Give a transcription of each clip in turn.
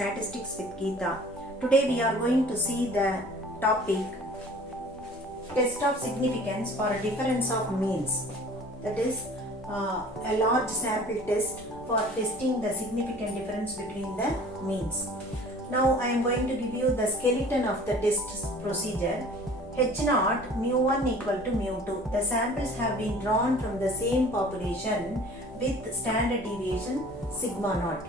Statistics with Geeta. Today we are going to see the topic test of significance for a difference of means. That is a large sample test for testing the significant difference between the means. Now I am going to give you the skeleton of the test procedure. H0 mu1 equal to mu2. The samples have been drawn from the same population with standard deviation sigma naught.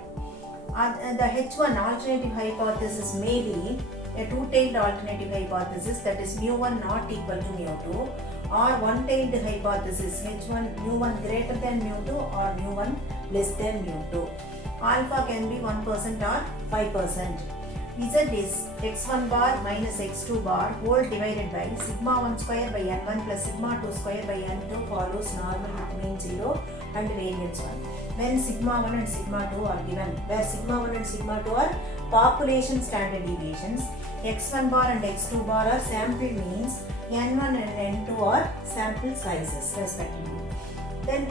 The H1 alternative hypothesis may be a two-tailed alternative hypothesis, that is mu1 not equal to mu2, or one-tailed hypothesis H1 mu1 greater than mu2 or mu1 less than mu2. Alpha can be 1% or 5%. Z is x1 bar minus x2 bar whole divided by sigma 1 square by n1 plus sigma 2 square by n2 follows normal with mean 0 and variance 1. When sigma 1 and sigma 2 are given, where sigma 1 and sigma 2 are population standard deviations, x1 bar and x2 bar are sample means, n1 and n2 are sample sizes respectively. Then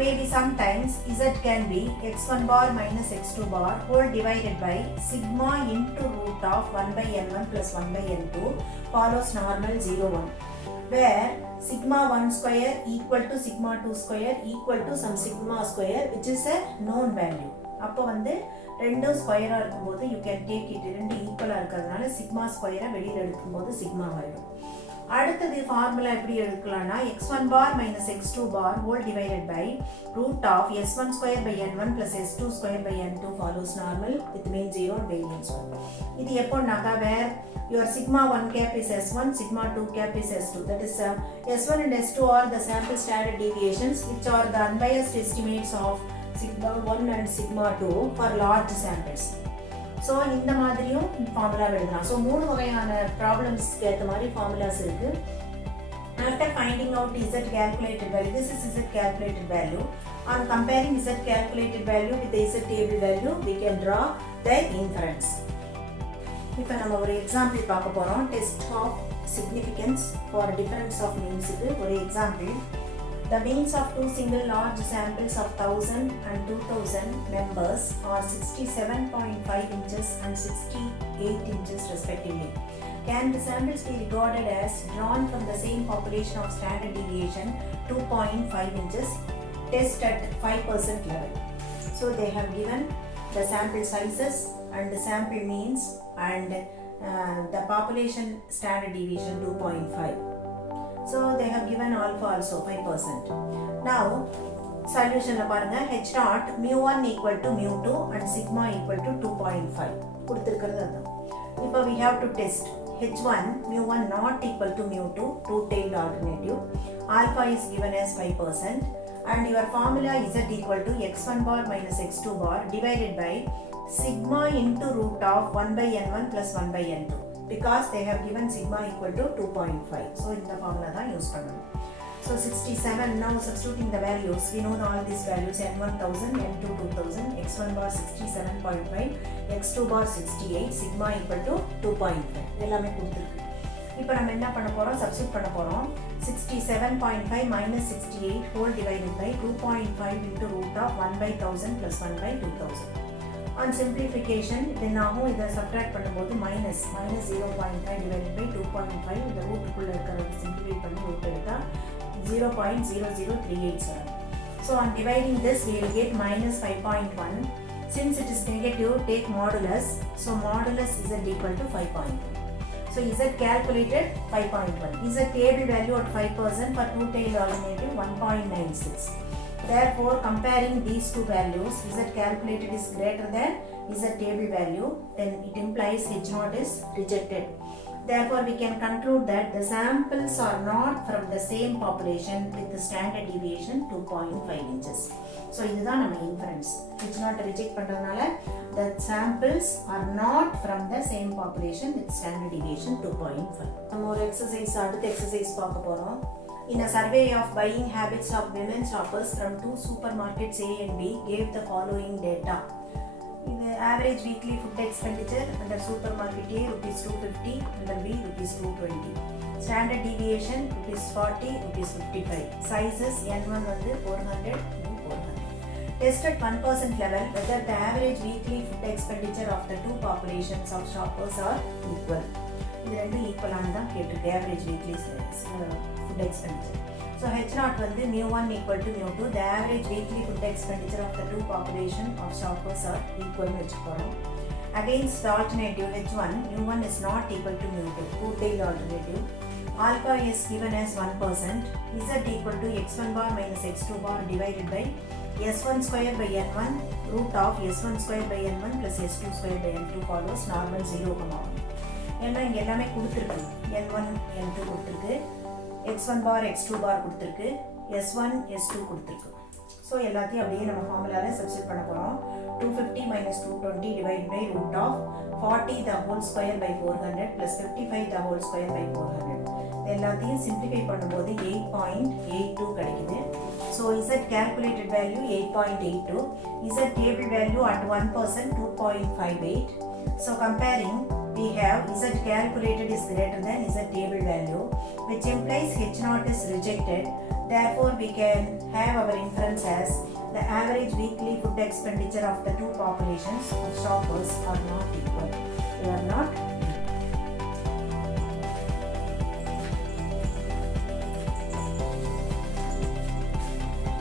maybe sometimes Z can be x1 bar minus x2 bar whole divided by sigma into root of 1 by n1 plus 1 by n2 follows normal 0 1, where sigma 1 square equal to sigma 2 square equal to some sigma square which is a known value. அப்போ வந்து ரெண்டு ஸ்கொயராக இருக்கும்போது you can take it, ரெண்டு ஈக்குவலாக இருக்கிறதுனால sigma ஸ்கொயரை வெளியில் எடுக்கும்போது சிக்மா ஆகிடும். அடுத்தது ஃபார்முலா எப்படி எடுக்கலாம்னா x1 bar minus x2 bar whole divided by root of s1 square by n1 plus s2 square by n2 follows normal with mean 0 and variance 1. இது எப்போனாக்கா where your sigma 1 cap is s1, sigma 2 cap is s2. That is s1 and s2 are the sample standard deviations which are the unbiased estimates of sigma 1 and sigma 2 for large samples. So இந்த மாதிரியும் formula எழுதலாம். So மூணு வகையான ப்ராப்ளம்ஸ்க்கு ஏற்ற மாதிரி formulas இருக்கு. After finding out Z calculated value, this is Z calculated value. On comparing Z calculated value with the Z table value, we can draw the inference. இப்போ நம்ம ஒரு எக்ஸாம்பிள் பார்க்க போகிறோம். Test of significance for difference of means. இது ஒரு example. The means of two single large samples of 1000 and 2000 members are 67.5 inches and 68 inches respectively. Can the samples be regarded as drawn from the same population of standard deviation 2.5 inches, test at 5% level? So they have given the sample sizes and the sample means and the population standard deviation 2.5. So they have given alpha also 5%. Now solution la parunga h0 mu1 equal to mu2 and sigma equal to 2.5 kuduthirukkiradhu adha. Now we have to test h1 mu1 not equal to mu2, two-tailed alternative. Alpha is given as 5% and your formula Z equal to x1 bar minus x2 bar divided by sigma into root of 1 by n1 plus 1 by n2. Because they have given sigma equal to 2.5. So in the formula da use pannalam. So 67, now substituting the values, we know all these values, n1 1000, n2 2000, x1 bar 67.5, x2 bar 68, sigma equal to 2.5. எல்லாமே கொடுத்திருக்கு. இப்போ நம்ம என்ன பண்ண போறோம், substitute பண்ண போறோம். 67.5 minus 68 whole divided by 2.5 into root of 1 by 1000 plus 1 by 2000. On simplification, then ஆகும் இதை சப்ட்ராக்ட் பண்ணும்போது minus 0.5 divided by 2.5 இந்த ரூட்டுக்குள்ளே இருக்கிறத சிம்பிளிஃபை பண்ணி ரூட் எடுத்தால் 0.00387. So on dividing this, we will get minus 5.1. Since it is negative, take modulus. So modulus Z equal to 5.1. So Z calculated 5.1. Z table value at 5% for two-tailed alternative 1.96. Therefore, comparing these two values, Z calculated is greater than Z table value, then it implies H0 is rejected. Therefore, we can conclude that the samples are not from the same population with the standard deviation 2.5 inches. So, this is our inference. H0 reject பண்றதுனால the samples are not from the same population with standard deviation 2.5. நம்ம ஒரு exercise அடுத்த exercise பார்க்க போறோம். In a survey of buying habits of women shoppers from two supermarkets A and B gave the following data. The average weekly food expenditure under supermarket A rupees 250, under B rupees 220. Standard deviation rupees 40, rupees 55. Sizes N1 வந்து 400, 400. Test at 1% level whether the average weekly food expenditure of the two populations of shoppers are equal. இது ரெண்டு ஈக்குவலான தான் கேட்டிருக்கு average weekly food expenditure. So H0 வந்து mu1 equal to mu2. The average weekly food expenditure of the two population of shoppers are equal வச்சு போகிறோம். Against the alternative H1, mu1 is not equal to mu2. Two-tailed alternative. Alpha is given as 1%. Z equal to x1 bar minus x2 bar divided by s1 square by n1 root of s1 square by n1 plus s2 square by n2 follows normal 0, 1. ஏன்னா இங்கே எல்லாமே கொடுத்துருக்கு. n1 n2 கொடுத்துருக்கு, x1 bar x2 bar கொடுத்துருக்கு, s1 s2 கொடுத்துருக்கு. So எல்லாத்தையும் அப்படியே நம்ம ஃபார்முலாவில் சப்ஸ்டிட் பண்ண போகிறோம். 250 minus 220 divided by root of 40 the whole square by 400 plus 55 the whole square by 400. எல்லாத்தையும் சிம்பிளிஃபை பண்ணும்போது 8.82 கிடைக்குது. So Z calculated value 8.82. Z table value at 1% 2.58. So comparing, we have Z calculated is greater than Z table value, which implies H0 is rejected. Therefore, we can have our inference as the average weekly food expenditure of the two populations of shoppers are not equal. They are not equal.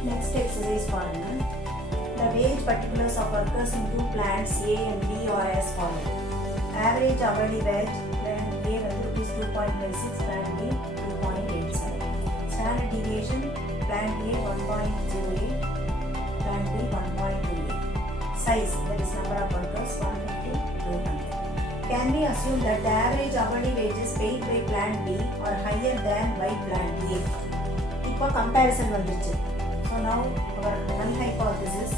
Next exercise partner. The wage particulars of workers in two plants A and B are as follows. Average hourly wage plant A is 2.56, plant B 2.87. Standard deviation plant A 1.08, plant B 1.28. Size, that is number of workers 150 to 200. Can we assume that the average hourly wages paid by plant B are higher than by plant A? இப்போ comparison வந்துருச்சு. So now our null hypothesis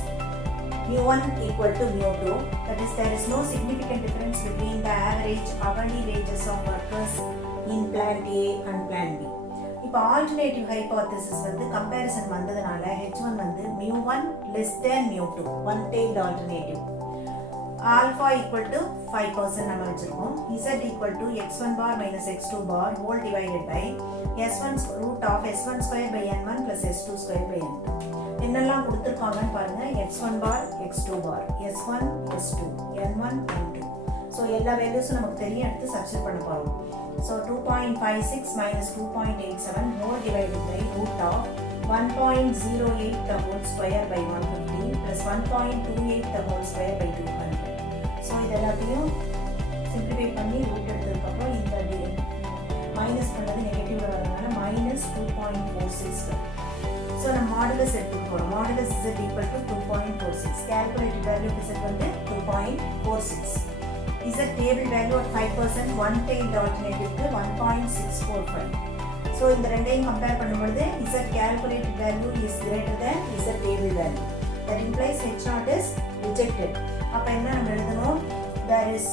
mu1 equal to mu2, that is there is no significant difference between the average hourly wages of workers in plant A and plant B. இப்போ alternative hypothesis வந்து comparison வந்ததுனால H1 வந்து mu1 less than mu2, one tailed alternative. Alpha equal to 5% நம்ம வச்சிருக்கோம். Z equal to x1 bar minus x2 bar whole divided by s1 root of s1 square by n1 plus s2 square by n2. என்னெல்லாம் கொடுத்துருக்காங்கன்னு பாருங்க. x1 bar x2 bar s1 s2 n1 n2. So எல்லா வேல்யூஸும் நமக்கு தெரியும், எடுத்து substitute பண்ண போகிறோம். So 2.56 minus 2.87 whole divided by root of 1.08 the whole square by 150 plus 1.28 the whole square by 200. So இது எல்லாத்தையும் சிம்பிளிஃபை பண்ணி ரூட் எடுத்ததுக்கப்புறம் இந்த மைனஸ் பண்ணது நெகட்டிவ்ல வரதுனால minus 2.46. ஸோ நம்ம மாடுலஸ் எடுத்துக்க போகிறோம். Modulus Z equal to 2.46. Calculated value Z வந்து 2.46. Z table value at 5%, one tailed alternative 1.645. So இந்த ரெண்டையும் கம்பேர் பண்ணும்பொழுது Z calculated value is greater than Z table value. That implies H0 is rejected. அப்போ என்ன நம்ம எழுதணும்? There is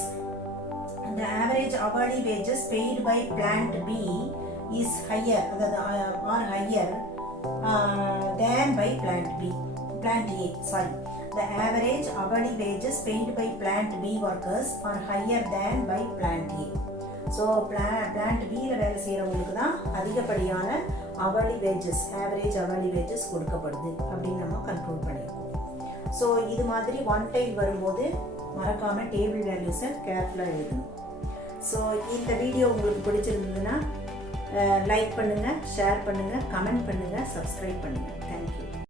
the average hourly wages paid by plant B is higher, அதாவது are higher than by plant A. Sorry. The average hourly wages paid by plant B workers are higher than by plant A. So plant B ல வேலை செய்யறவங்களுக்கு தான் அதிகப்படியான hourly wages, average hourly wages கொடுக்கப்படுது அப்படின்னு நம்ம conclude பண்ணியிருக்கோம். So இது மாதிரி ஒன் டைல் வரும்போது மறக்காமல் டேபிள் வேல்யூஸை கேர்ஃபுல்லாக எழுதணும். ஸோ இந்த வீடியோ உங்களுக்கு பிடிச்சிருந்ததுன்னா லைக் பண்ணுங்கள், ஷேர் பண்ணுங்கள், கமெண்ட் பண்ணுங்கள், சப்ஸ்கிரைப் பண்ணுங்கள். தேங்க்யூ.